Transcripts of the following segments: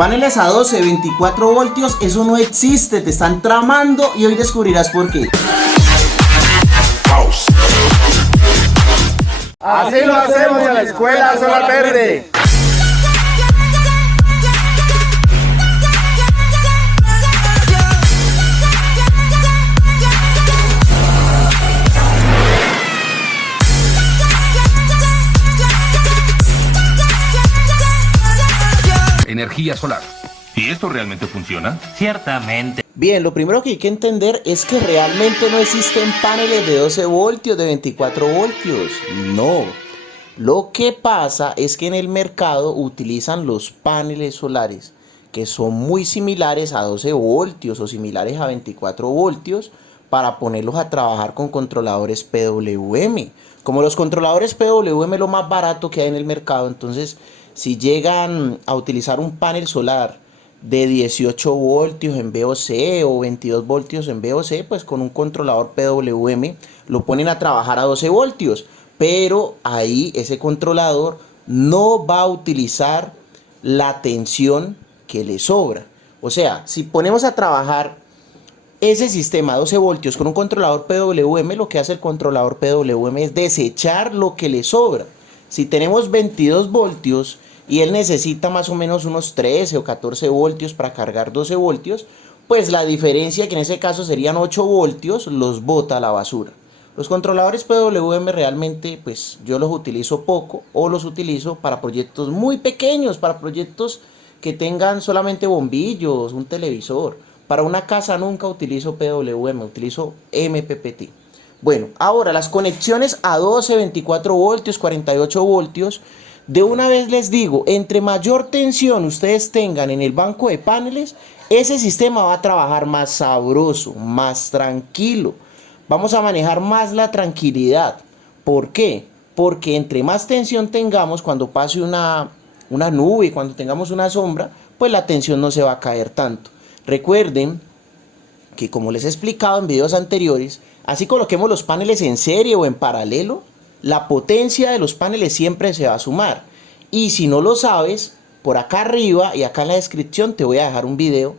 Paneles a 12, 24 voltios, eso no existe, te están tramando y hoy descubrirás por qué. Así lo hacemos en la Escuela Solar Verde. Energía solar. ¿Y esto realmente funciona? Ciertamente. Bien, lo primero que hay que entender es que realmente no existen paneles de 12 voltios, de 24 voltios. No. Lo que pasa es que en el mercado utilizan los paneles solares que son muy similares a 12 voltios o similares a 24 voltios para ponerlos a trabajar con controladores PWM. Como los controladores PWM es lo más barato que hay en el mercado, entonces si llegan a utilizar un panel solar de 18 voltios en VOC o 22 voltios en VOC, pues con un controlador PWM lo ponen a trabajar a 12 voltios. Pero ahí ese controlador no va a utilizar la tensión que le sobra. O sea, si ponemos a trabajar ese sistema 12 voltios con un controlador PWM, lo que hace el controlador PWM es desechar lo que le sobra. Si tenemos 22 voltios y él necesita más o menos unos 13 o 14 voltios para cargar 12 voltios, pues la diferencia, que en ese caso serían 8 voltios, los bota a la basura. Los controladores PWM realmente pues yo los utilizo poco o los utilizo para proyectos muy pequeños, para proyectos que tengan solamente bombillos, un televisor. Para una casa nunca utilizo PWM, utilizo MPPT. Bueno, ahora las conexiones a 12, 24 voltios, 48 voltios, de una vez les digo, entre mayor tensión ustedes tengan en el banco de paneles, ese sistema va a trabajar más sabroso, más tranquilo. Vamos a manejar más la tranquilidad. ¿Por qué? Porque entre más tensión tengamos, cuando pase una nube, cuando tengamos una sombra, pues la tensión no se va a caer tanto. Recuerden que, como les he explicado en videos anteriores, así coloquemos los paneles en serie o en paralelo, la potencia de los paneles siempre se va a sumar. Y si no lo sabes, por acá arriba y acá en la descripción te voy a dejar un video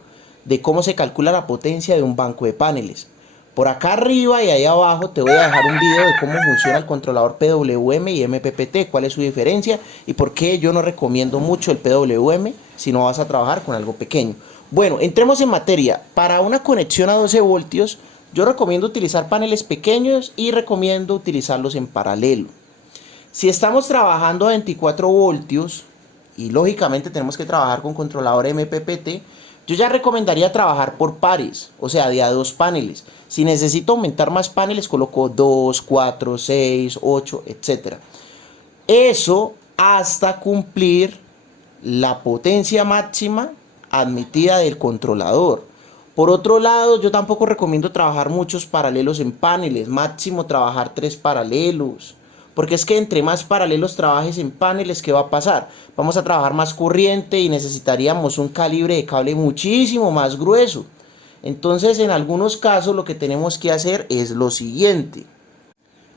de cómo se calcula la potencia de un banco de paneles. Por acá arriba y ahí abajo te voy a dejar un video de cómo funciona el controlador PWM y MPPT, cuál es su diferencia y por qué yo no recomiendo mucho el PWM si no vas a trabajar con algo pequeño. Bueno, entremos en materia. Para una conexión a 12 voltios, yo recomiendo utilizar paneles pequeños y recomiendo utilizarlos en paralelo. Si estamos trabajando a 24 voltios y lógicamente tenemos que trabajar con controlador MPPT, yo ya recomendaría trabajar por pares, o sea, de a 2 paneles. Si necesito aumentar más paneles, coloco 2, 4, 6, 8, etc. Eso hasta cumplir la potencia máxima admitida del controlador. Por otro lado, yo tampoco recomiendo trabajar muchos paralelos en paneles, máximo trabajar 3 paralelos. Porque es que entre más paralelos trabajes en paneles, ¿qué va a pasar? Vamos a trabajar más corriente y necesitaríamos un calibre de cable muchísimo más grueso. Entonces, en algunos casos lo que tenemos que hacer es lo siguiente.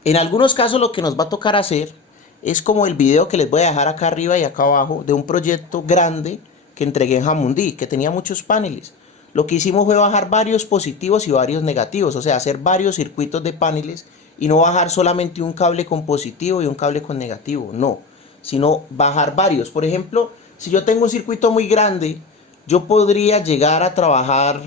En algunos casos lo que nos va a tocar hacer es como el video que les voy a dejar acá arriba y acá abajo de un proyecto grande que entregué en Jamundí, que tenía muchos paneles. Lo que hicimos fue bajar varios positivos y varios negativos, o sea, hacer varios circuitos de paneles y no bajar solamente un cable con positivo y un cable con negativo, no, sino bajar varios. Por ejemplo, si yo tengo un circuito muy grande, yo podría llegar a trabajar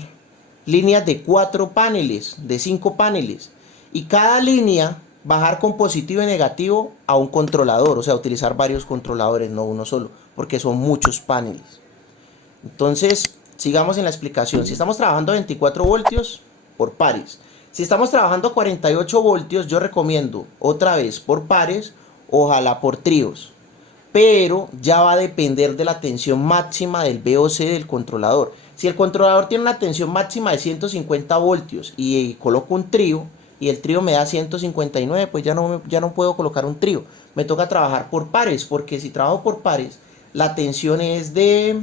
líneas de 4 paneles, de 5 paneles, y cada línea bajar con positivo y negativo a un controlador, o sea, utilizar varios controladores, no uno solo, porque son muchos paneles. Entonces, sigamos en la explicación. Si estamos trabajando a 24 voltios, por pares. Si estamos trabajando a 48 voltios, yo recomiendo otra vez por pares, ojalá por tríos. Pero ya va a depender de la tensión máxima del VOC del controlador. Si el controlador tiene una tensión máxima de 150 voltios y coloco un trío y el trío me da 159, pues ya no puedo colocar un trío. Me toca trabajar por pares, porque si trabajo por pares, la tensión es de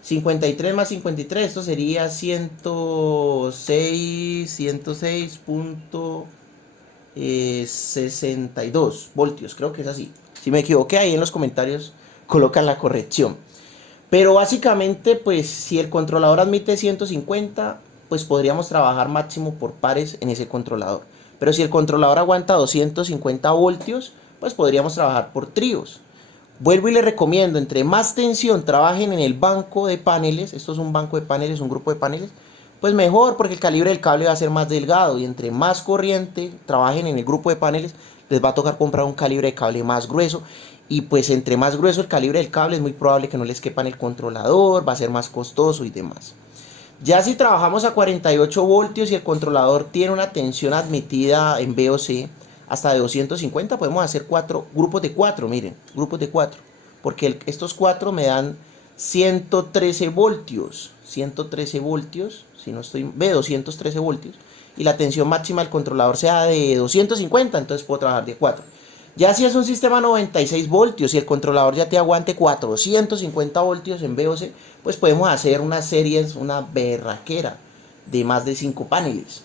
53 más 53, esto sería 106.62 voltios, creo que es así. Si me equivoqué, ahí en los comentarios colocan la corrección. Pero básicamente, pues si el controlador admite 150, pues podríamos trabajar máximo por pares en ese controlador. Pero si el controlador aguanta 250 voltios, pues podríamos trabajar por tríos. Vuelvo y les recomiendo, entre más tensión trabajen en el banco de paneles, esto es un banco de paneles, un grupo de paneles, pues mejor, porque el calibre del cable va a ser más delgado, y entre más corriente trabajen en el grupo de paneles, les va a tocar comprar un calibre de cable más grueso, y pues entre más grueso el calibre del cable es muy probable que no les quepa en el controlador, va a ser más costoso y demás. Ya si trabajamos a 48 voltios y el controlador tiene una tensión admitida en VOC hasta de 250, podemos hacer grupos de 4, miren, grupos de 4, porque estos 4 me dan 113 voltios, 113 voltios, si no estoy, 213 voltios, y la tensión máxima del controlador sea de 250, entonces puedo trabajar de 4. Ya si es un sistema 96 voltios y el controlador ya te aguante 450 voltios en VOC, pues podemos hacer unas series, una berraquera de más de 5 paneles.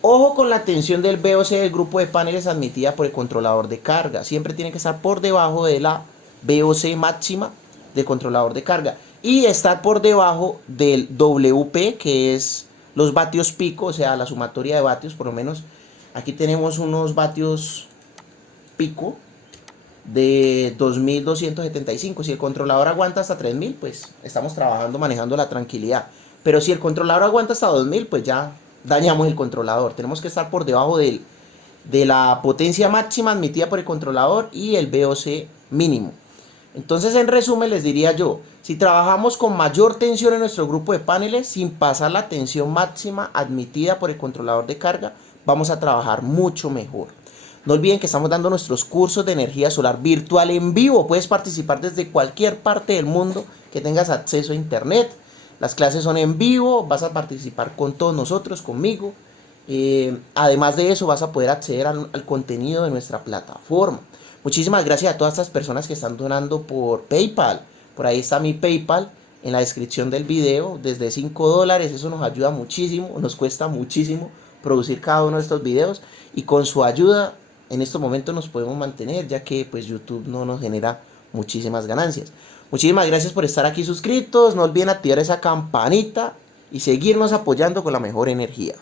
Ojo con la tensión del VOC del grupo de paneles admitida por el controlador de carga. Siempre tiene que estar por debajo de la VOC máxima del controlador de carga. Y estar por debajo del WP, que es los vatios pico, o sea, la sumatoria de vatios. Por lo menos aquí tenemos unos vatios pico de 2275. Si el controlador aguanta hasta 3000, pues estamos trabajando, manejando la tranquilidad. Pero si el controlador aguanta hasta 2000, pues ya dañamos el controlador. Tenemos que estar por debajo de la potencia máxima admitida por el controlador y el VOC mínimo. Entonces, en resumen, les diría yo, si trabajamos con mayor tensión en nuestro grupo de paneles, sin pasar la tensión máxima admitida por el controlador de carga, vamos a trabajar mucho mejor. No olviden que estamos dando nuestros cursos de energía solar virtual en vivo. Puedes participar desde cualquier parte del mundo que tengas acceso a internet. Las clases son en vivo, vas a participar con todos nosotros, conmigo. Además de eso, vas a poder acceder al contenido de nuestra plataforma. Muchísimas gracias a todas estas personas que están donando por PayPal. Por ahí está mi PayPal en la descripción del video, desde $5. Eso nos ayuda muchísimo, nos cuesta muchísimo producir cada uno de estos videos. Y con su ayuda, en estos momentos nos podemos mantener, ya que pues YouTube no nos genera muchísimas ganancias. Muchísimas gracias por estar aquí suscritos. No olviden activar esa campanita y seguirnos apoyando con la mejor energía.